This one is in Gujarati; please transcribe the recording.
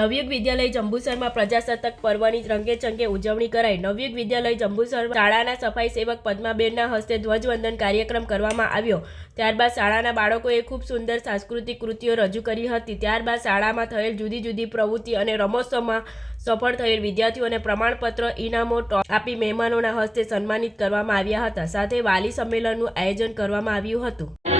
નવયુગ વિદ્યાલય જંબુસરમાં પ્રજાસત્તાક પર્વની રંગેચંગે ઉજવણી કરાઈ. નવયુગ વિદ્યાલય જંબુસર શાળાના સફાઈ સેવક પદ્માબેનના હસ્તે ધ્વજવંદન કાર્યક્રમ કરવામાં આવ્યો. ત્યારબાદ શાળાના બાળકોએ ખૂબ સુંદર સાંસ્કૃતિક કૃતિઓ રજૂ કરી હતી. ત્યારબાદ શાળામાં થયેલ જુદી જુદી પ્રવૃત્તિ અને રમોત્સવમાં સફળ થયેલ વિદ્યાર્થીઓને પ્રમાણપત્ર, ઇનામો આપી મહેમાનોના હસ્તે સન્માનિત કરવામાં આવ્યા હતા. સાથે વાલી સંમેલનનું આયોજન કરવામાં આવ્યું હતું.